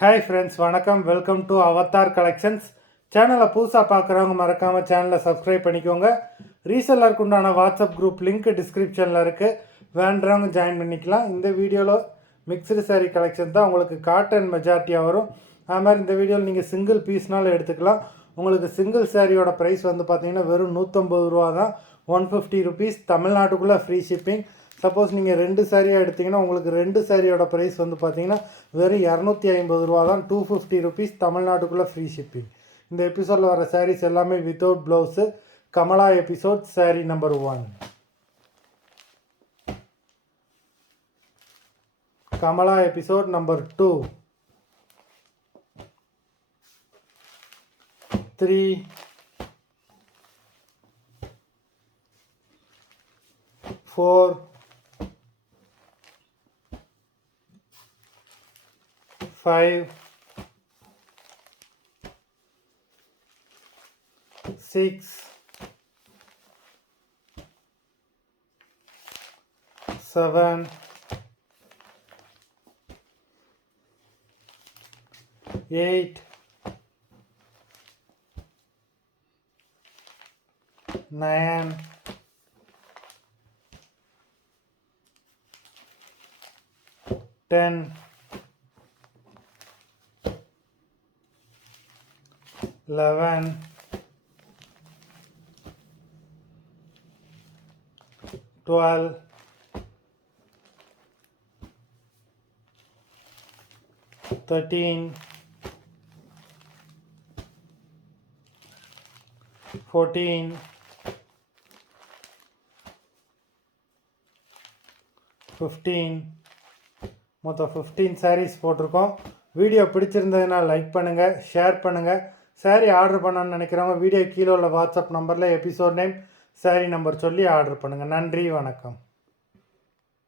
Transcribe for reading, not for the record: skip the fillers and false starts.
Hi friends, வணக்கம். Welcome to Avatar collections. சேனலை புதுசாக பார்க்குறவங்க மறக்காமல் சேனலை சப்ஸ்கிரைப் பண்ணிக்கோங்க. ரீசெல்லருக்கு உண்டான வாட்ஸ்அப் குரூப் லிங்க் டிஸ்கிரிப்ஷனில் இருக்குது, வேண்டுறவங்க ஜாயின் பண்ணிக்கலாம். இந்த வீடியோவில் மிக்சடு சாரீ கலெக்ஷன் தான். உங்களுக்கு காட்டன் மெஜாரிட்டியாக வரும். அது மாதிரி இந்த வீடியோவில் நீங்கள் சிங்கிள் பீஸ்னாலும் எடுத்துக்கலாம். உங்களுக்கு சிங்கிள் சாரியோட ப்ரைஸ் வந்து பார்த்தீங்கன்னா வெறும் 150 ரூபா தான். 150 ருபீஸ். தமிழ்நாட்டுக்குள்ளே ஃப்ரீ ஷிப்பிங். சப்போஸ் நீங்கள் 2 சாரியாக எடுத்திங்கன்னா உங்களுக்கு 2 சாரியோட ப்ரைஸ் வந்து பார்த்தீங்கன்னா வெறும் 250 ரூபா தான். 250 ருபீஸ். தமிழ்நாட்டுக்குள்ளே ஃப்ரீ ஷிப்பிங். இந்த எபிசோடில் வர சாரீஸ் எல்லாமே without blouse. Kamala episode sari number 1. Kamala episode number 2, 3, 4, 5, 6, 7, 8, 9, 10, 11, 12, 13, 14, 15. மொத்தம் 15 சாரீஸ் போட்டிருக்கோம். வீடியோ பிடிச்சிருந்ததுன்னா லைக் பண்ணுங்கள், ஷேர் பண்ணுங்கள். சாரீ ஆர்டர் பண்ணணும்னு நினைக்கிறவங்க வீடியோ கீழே உள்ள வாட்ஸ்அப் நம்பரில் எபிசோட் நேம், சாரீ நம்பர் சொல்லி ஆர்டர் பண்ணுங்கள். நன்றி, வணக்கம்.